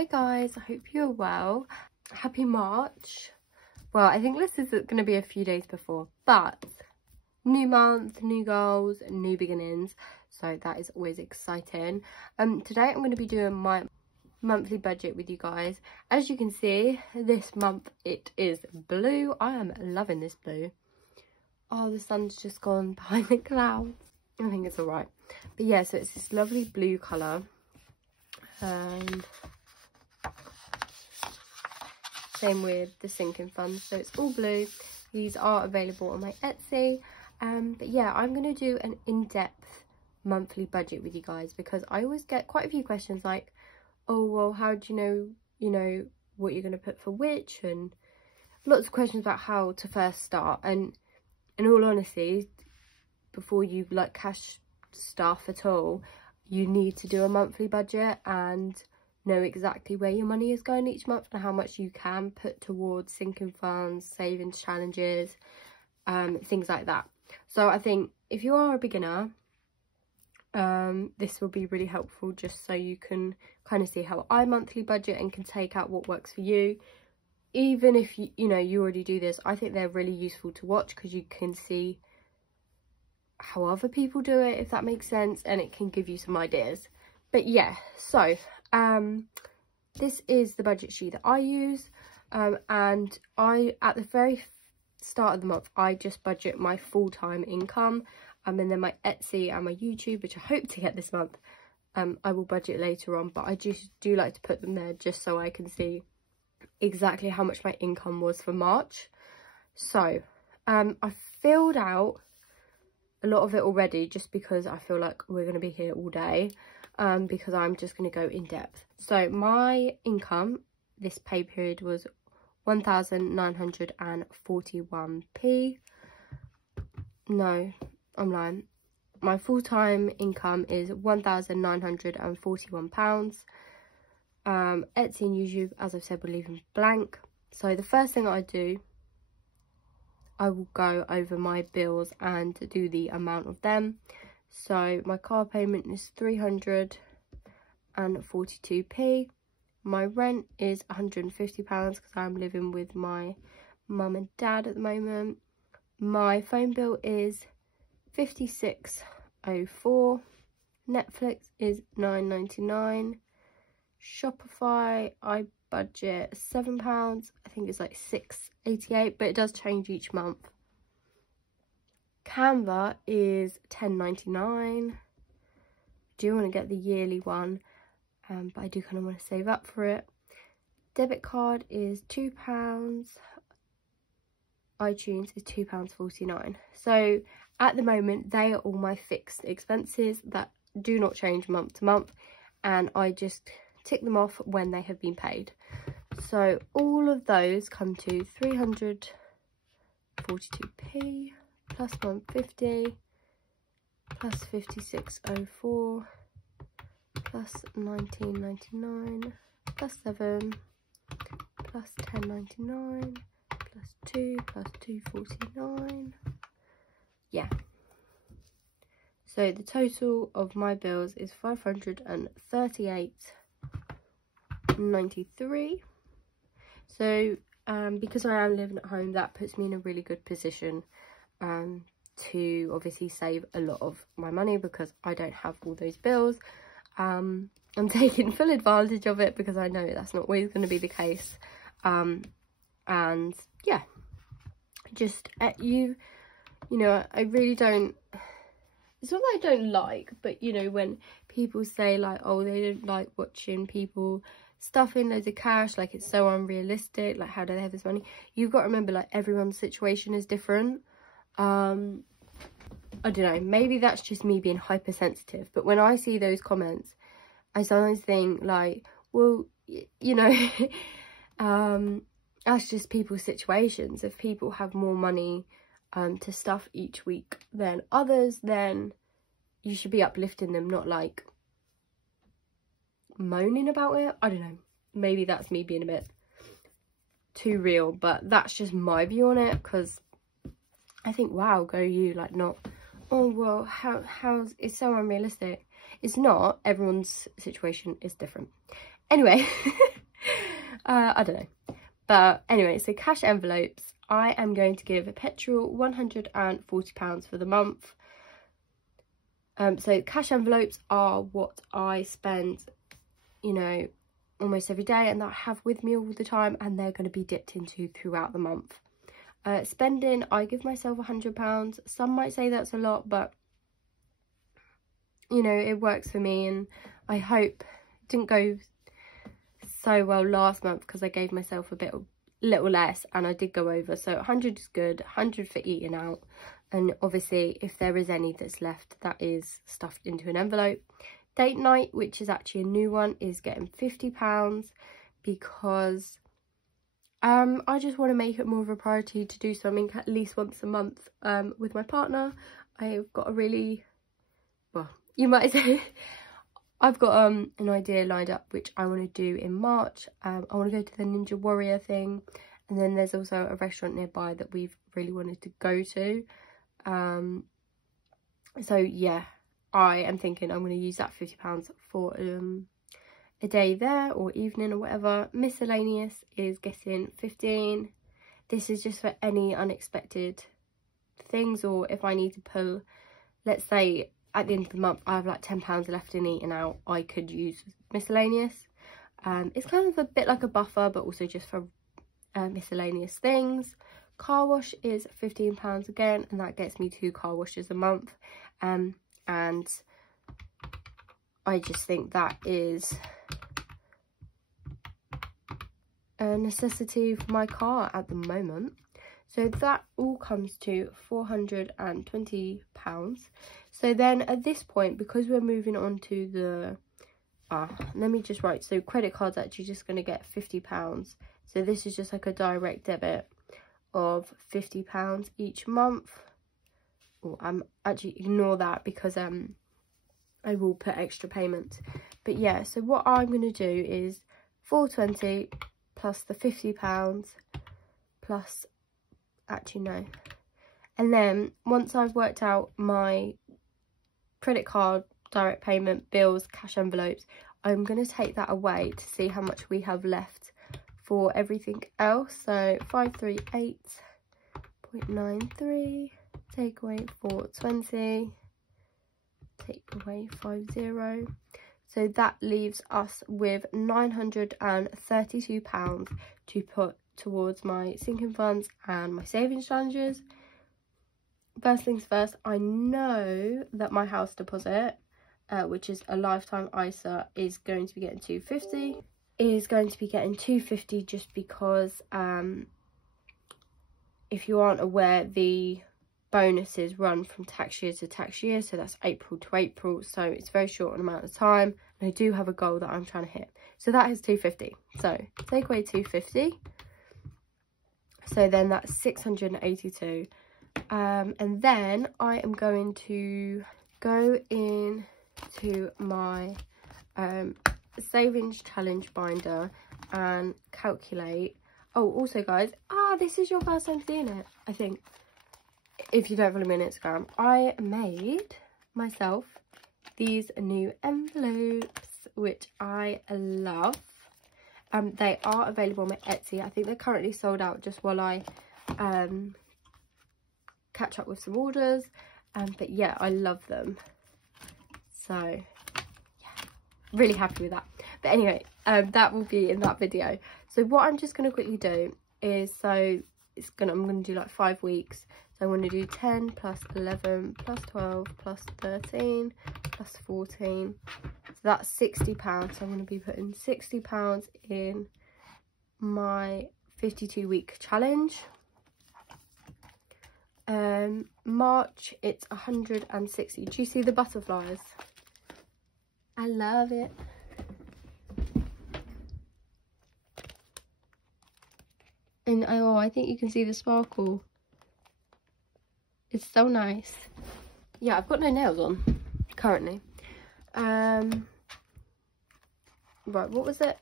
Hi guys, I hope you're well. Happy March. Well, I think this is going to be a few days before, but new month, new goals, new beginnings, so that is always exciting. Today I'm going to be doing my monthly budget with you guys. As you can see, this month it is blue. I am loving this blue. Oh, the sun's just gone behind the clouds. I think it's alright. But yeah, so it's this lovely blue colour. And same with the sinking funds, so it's all blue. These are available on my Etsy. But yeah, I'm going to do an in-depth monthly budget with you guys, because I always get quite a few questions like, oh well, how do you know what you're going to put for which, and lots of questions about how to first start. And in all honesty, before you like cash stuff at all, you need to do a monthly budget and know exactly where your money is going each month and how much you can put towards sinking funds, savings challenges, things like that. So I think if you are a beginner, this will be really helpful, just so you can kind of see how I monthly budget and can take out what works for you. Even if you know you already do this, I think they're really useful to watch, because you can see how other people do it, if that makes sense, and it can give you some ideas. But yeah, so this is the budget sheet that I use, and at the very start of the month I just budget my full-time income, and then my Etsy and my YouTube, which I hope to get this month. I will budget later on, but I just do like to put them there just so I can see exactly how much my income was for March. So I filled out a lot of it already, just because I feel like we're going to be here all day, because I'm just going to go in depth. So my income this pay period was 1,941p. No, I'm lying. My full-time income is £1,941. Etsy and YouTube, as I've said, we're leaving blank. So the first thing I do, I will go over my bills and do the amount of them. So my car payment is 342p. My rent is £150 because I'm living with my mum and dad at the moment. My phone bill is £56.04. Netflix is £9.99. Shopify, I budget £7. I think it's like £6.88, but it does change each month. Canva is £10.99. Do want to get the yearly one, but I do kind of want to save up for it. Debit card is £2. iTunes is £2.49. So at the moment they are all my fixed expenses that do not change month to month, and I just tick them off when they have been paid. So all of those come to 342p plus 150 plus 56.04 plus 19.99 plus 7 plus 10.99 plus 2 plus 2.49. Yeah. So the total of my bills is 538.93. So because I am living at home, that puts me in a really good position to obviously save a lot of my money, because I don't have all those bills. I'm taking full advantage of it, because I know that's not always going to be the case. And yeah, just you know, I really don't, it's not that I don't like, but you know, when people say like, oh, they don't like watching people stuff in loads of cash, like it's so unrealistic, like how do they have this money? You've got to remember, like, everyone's situation is different. I don't know, maybe that's just me being hypersensitive, but when I see those comments, I sometimes think like, well, you know, that's just people's situations. If people have more money to stuff each week than others, then you should be uplifting them, not like moaning about it. I don't know, maybe that's me being a bit too real, but that's just my view on it, because I think, wow, go you, like, not, oh well, how's it's so unrealistic. It's not, everyone's situation is different. Anyway, I don't know. But anyway, so cash envelopes. I am going to give petrol £140 for the month. So cash envelopes are what I spend, you know, almost every day, and that I have with me all the time, and they're going to be dipped into throughout the month. Spending, I give myself £100. Some might say that's a lot, but you know, it works for me, and I hope it didn't go so well last month because I gave myself little less, and I did go over. So 100 is good, 100 for eating out, and obviously if there is any that's left, that is stuffed into an envelope. Date night, which is actually a new one, is getting £50 because I just want to make it more of a priority to do something at least once a month with my partner. I've got a really, well, you might say, I've got an idea lined up which I want to do in March. I want to go to the Ninja Warrior thing, and then there's also a restaurant nearby that we've really wanted to go to. So yeah, I am thinking I'm going to use that £50 for a day there or evening or whatever. Miscellaneous is getting 15. This is just for any unexpected things, or if I need to pull, let's say at the end of the month I have like £10 left in eating out, I could use miscellaneous. It's kind of a bit like a buffer, but also just for miscellaneous things. Car wash is £15 again, and that gets me 2 car washes a month. And I just think that is a necessity for my car at the moment. So that all comes to £420. So then at this point, because we're moving on to the let me just write, so credit card's actually just going to get £50. So this is just like a direct debit of £50 each month. Oh, actually ignore that because I will put extra payments. But yeah, so what I'm going to do is £420 plus the £50 plus, actually no, and then once I've worked out my credit card, direct payment, bills, cash envelopes, I'm going to take that away to see how much we have left for everything else. So 538.93, take away 420, take away 50. So that leaves us with £932 to put towards my sinking funds and my savings challenges. First things first, I know that my house deposit, which is a lifetime ISA, is going to be getting £250. Is going to be getting £250 just because if you aren't aware, the bonuses run from tax year to tax year, so that's April to April, so it's a very short amount of time, and I do have a goal that I'm trying to hit. So that is £250. So take away £250, so then that's £682. And then I am going to go into my savings challenge binder and calculate. Oh, also guys, this is your first time seeing it, I think, if you don't follow me on Instagram. I made myself these new envelopes, which I love. They are available on my Etsy. I think they're currently sold out just while I catch up with some orders. But yeah, I love them. So yeah, really happy with that. But anyway, that will be in that video. So what I'm just going to quickly do is, so I'm going to do like 5 weeks. So I'm going to do 10 plus 11 plus 12 plus 13 plus 14. So that's £60. So I'm going to be putting £60 in my 52-week challenge. March, it's 160. Do you see the butterflies? I love it. And oh, I think you can see the sparkle. It's so nice. Yeah, I've got no nails on currently. Right, what was it?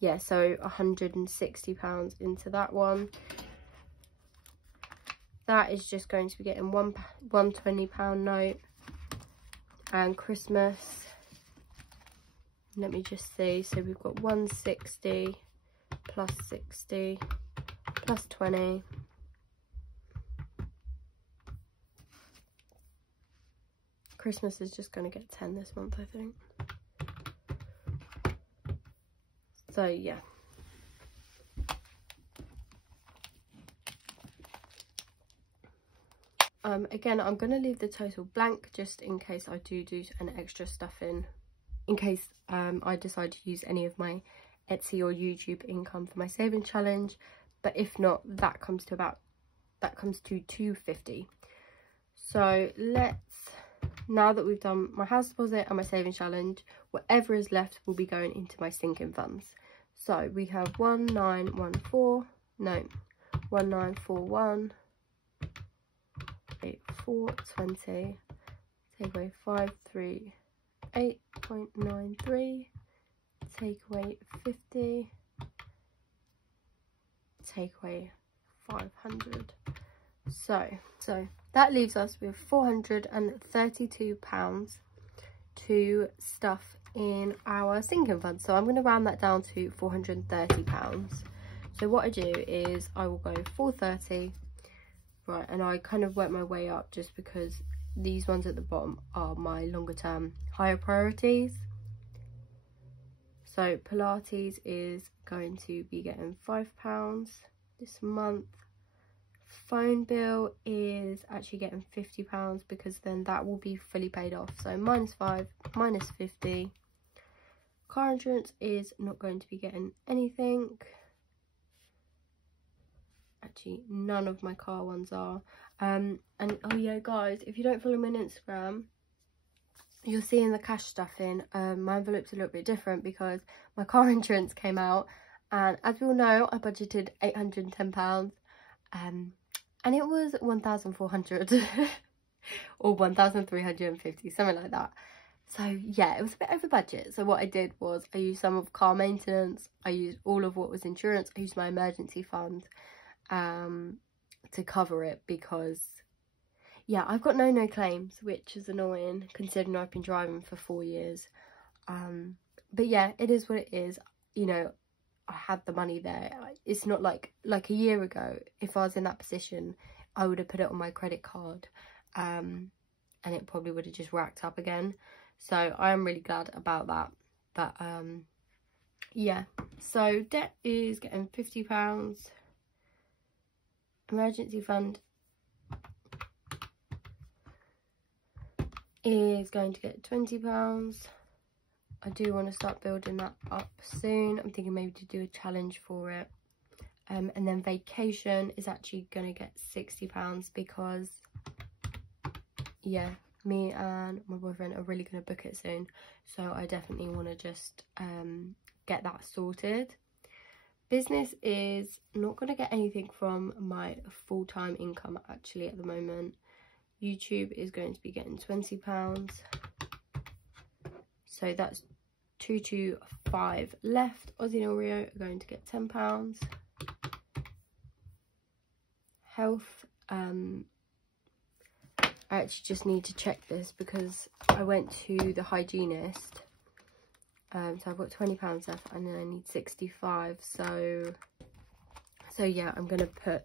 Yeah, so £160 into that one. That is just going to be getting one £20 note. And Christmas, let me just see. So we've got 160 plus 60 plus 20. Christmas is just going to get 10 this month, I think. So yeah. Again, I'm going to leave the total blank just in case I do an extra stuff in case I decide to use any of my Etsy or YouTube income for my saving challenge. But if not, that comes to $250. So now that we've done my house deposit and my saving challenge, whatever is left will be going into my sinking funds. So we have 1941, 420, take away 538.93, take away 50, take away 500. So that leaves us with £432 to stuff in our sinking fund. So I'm going to round that down to £430. So what I do is I will go 430, right, and I kind of work my way up just because these ones at the bottom are my longer term higher priorities. So Pilates is going to be getting £5 this month. Phone bill is actually getting £50 because then that will be fully paid off. So -5, -50. Car insurance is not going to be getting anything. Actually, none of my car ones are. And oh yeah, guys, if you don't follow me on Instagram, you'll see in the cash stuff in, my envelope's a little bit different because my car insurance came out, and as we all know, I budgeted £810, and it was 1,400 or 1,350, something like that. So yeah, it was a bit over budget. So what I did was I used some of car maintenance, I used all of what was insurance, I used my emergency fund to cover it, because yeah, I've got no claims, which is annoying considering I've been driving for 4 years. But yeah, it is what it is. You know, I had the money there. It's not like a year ago, if I was in that position, I would have put it on my credit card, and it probably would have just racked up again. So I am really glad about that. But yeah, so debt is getting £50. Emergency fund is going to get £20. I do want to start building that up soon. I'm thinking maybe to do a challenge for it. And then vacation is actually going to get £60 because, yeah, me and my boyfriend are really going to book it soon. So I definitely want to just get that sorted. Business is not going to get anything from my full-time income actually at the moment. YouTube is going to be getting £20. So that's 225 left. Aussie and Oreo are going to get £10. Health, I actually just need to check this because I went to the hygienist. So I've got £20 left and then I need 65. So yeah, I'm going to put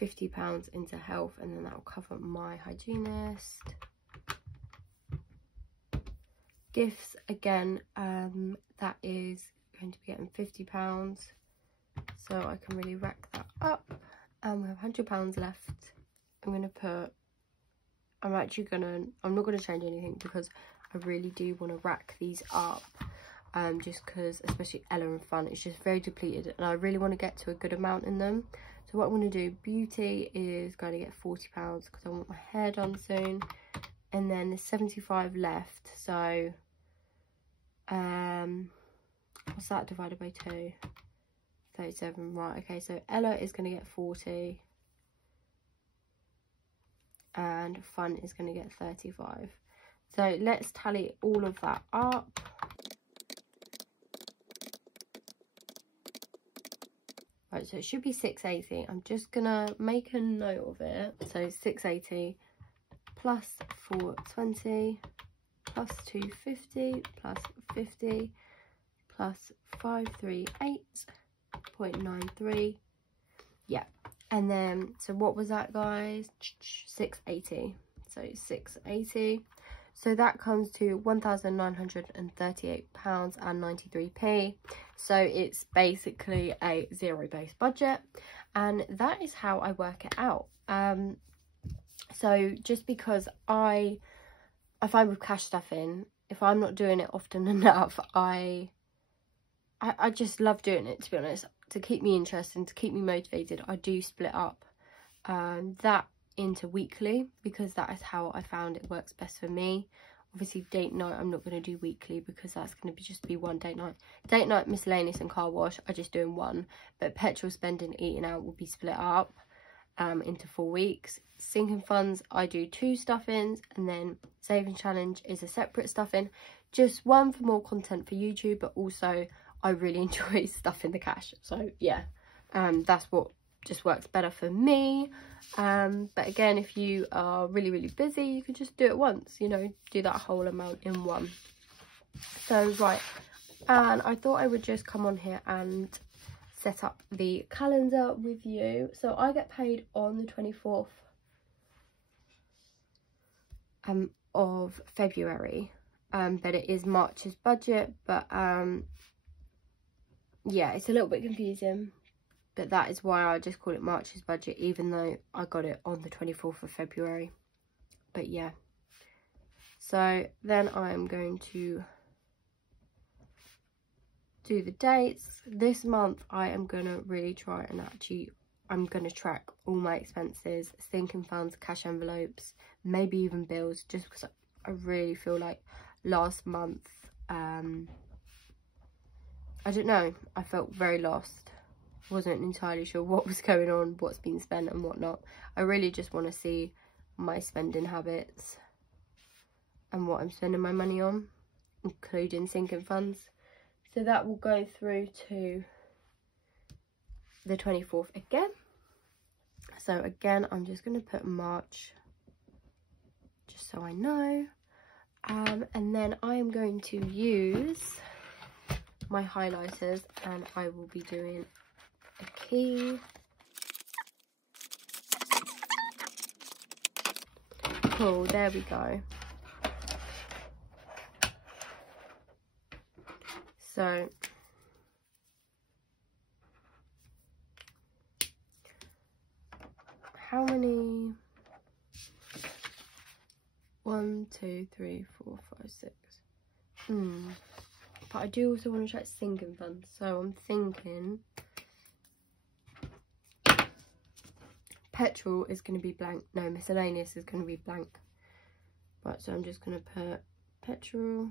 £50 into health and then that will cover my hygienist. Gifts, again, that is going to be getting £50. So I can really rack that up. And we have £100 left. I'm not going to change anything because I really do want to rack these up, just because, especially Ella and Fun, it's just very depleted and I really want to get to a good amount in them. So what I'm going to do, beauty is going to get £40 because I want my hair done soon, and then there's 75 left. So what's that divided by 2? 37. Right, okay, so Ella is going to get 40 and Fun is going to get 35. So let's tally all of that up. Right, so it should be 680. I'm just gonna make a note of it. So 680 plus 420 plus 250 plus 50 plus 538.93. Yeah, and then so what was that, guys? 680. So 680. So that comes to £1,938.93. So it's basically a zero-based budget, and that is how I work it out. So just because I find with cash stuffing, if I'm not doing it often enough, I just love doing it, to be honest. To keep me interested and to keep me motivated, I do split up that into weekly, because that is how I found it works best for me. Obviously date night I'm not going to do weekly, because that's going to just be one date night. Date night, miscellaneous and car wash are just doing one, but petrol spending, eating out will be split up into 4 weeks. Sinking funds, I do 2 stuffings, and then saving challenge is a separate stuffing, just one for more content for YouTube, but also I really enjoy stuffing the cash. So yeah, that's what just works better for me. But again, if you are really busy, you could just do it once, you know, do that whole amount in one. So right, and I thought I would just come on here and set up the calendar with you. So I get paid on the 24th of February, but it is March's budget, but yeah, it's a little bit confusing, but that is why I just call it March's budget, even though I got it on the 24th of February. But yeah, so then I'm going to do the dates. This month I am going to really try and I'm going to track all my expenses, sinking funds, cash envelopes, maybe even bills, just because I really feel like last month, I don't know, I felt very lost. Wasn't entirely sure what was going on, what's been spent and whatnot. I really just want to see my spending habits and what I'm spending my money on, including sinking funds. So that will go through to the 24th again. So again, I'm just going to put March, just so I know. And then I am going to use my highlighters, and I will be doing a key. Cool, there we go. So how many? 1, 2, 3, 4, 5, 6. But I do also want to check sinking funds, so I'm thinking petrol is going to be blank. No, miscellaneous is going to be blank. Right, so I'm just going to put petrol,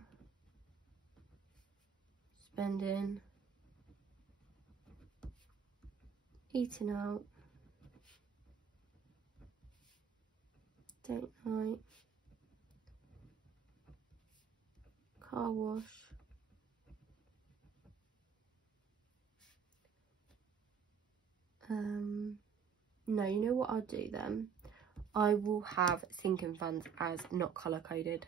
spending, eating out, date night, car wash, no, you know what I'll do then? I will have sinking funds as not colour coded.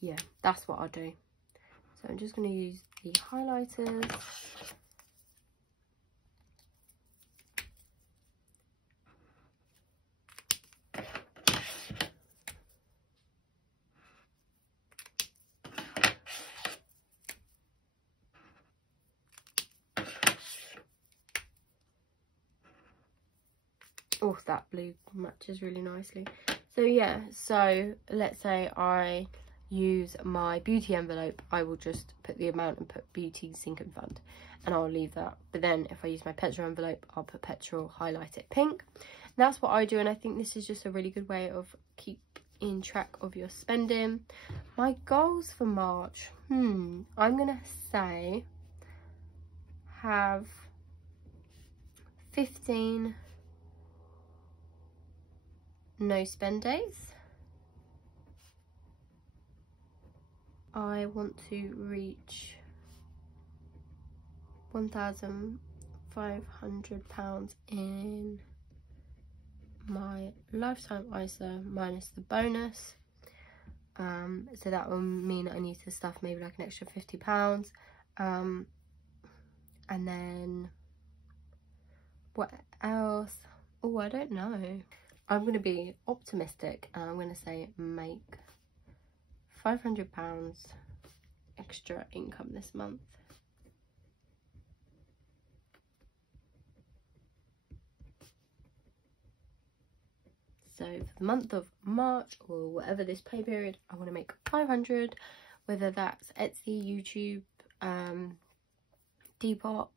Yeah, that's what I'll do. So I'm just going to use the highlighters. Oh, that blue matches really nicely. So yeah, so let's say I use my beauty envelope, I will just put the amount and put beauty sinking fund, and I'll leave that. But then if I use my petrol envelope, I'll put petrol, highlight it pink. And that's what I do, and I think this is just a really good way of keeping track of your spending. My goals for March, I'm gonna say have 15 no spend days. I want to reach £1,500 in my lifetime ISA minus the bonus. So that will mean I need to stuff maybe like an extra £50. And then what else? Oh, I don't know. I'm going to be optimistic and I'm going to say make £500 extra income this month. So for the month of March or whatever this pay period, I want to make 500, whether that's Etsy, YouTube, Depop,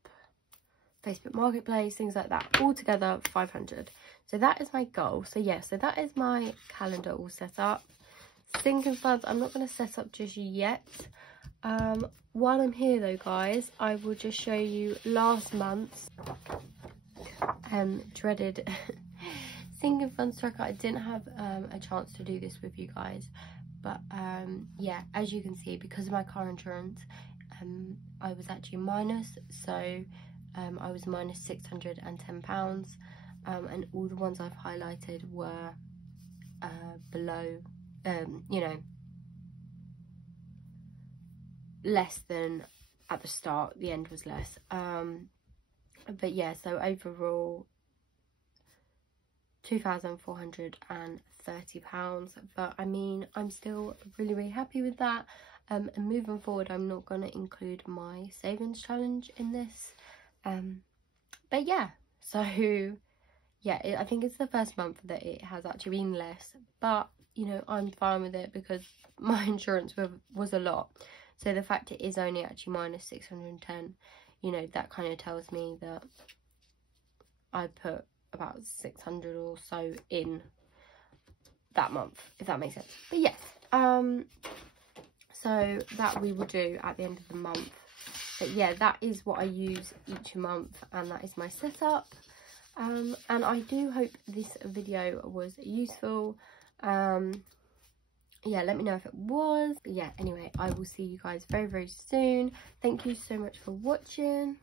Facebook Marketplace, things like that. All together 500. So that is my goal. So yeah, so that is my calendar all set up. Sinking funds, I'm not going to set up just yet. While I'm here though, guys, I will just show you last month's dreaded sinking funds tracker. I didn't have a chance to do this with you guys, but yeah, as you can see, because of my car insurance, I was actually minus, so I was minus £610, and all the ones I've highlighted were below, you know, less than at the start. The end was less, but yeah, so overall £2,430, but I mean, I'm still really happy with that. And moving forward, I'm not going to include my savings challenge in this, but yeah, so yeah, I think it's the first month that it has actually been less, but you know, I'm fine with it because my insurance was a lot. So the fact it is only actually minus 610, you know, that kind of tells me that I put about 600 or so in that month, if that makes sense. But yes, so that we will do at the end of the month. But yeah, that is what I use each month, and that is my setup. And I do hope this video was useful. Yeah, let me know if it was. But yeah, anyway, I will see you guys very soon. Thank you so much for watching.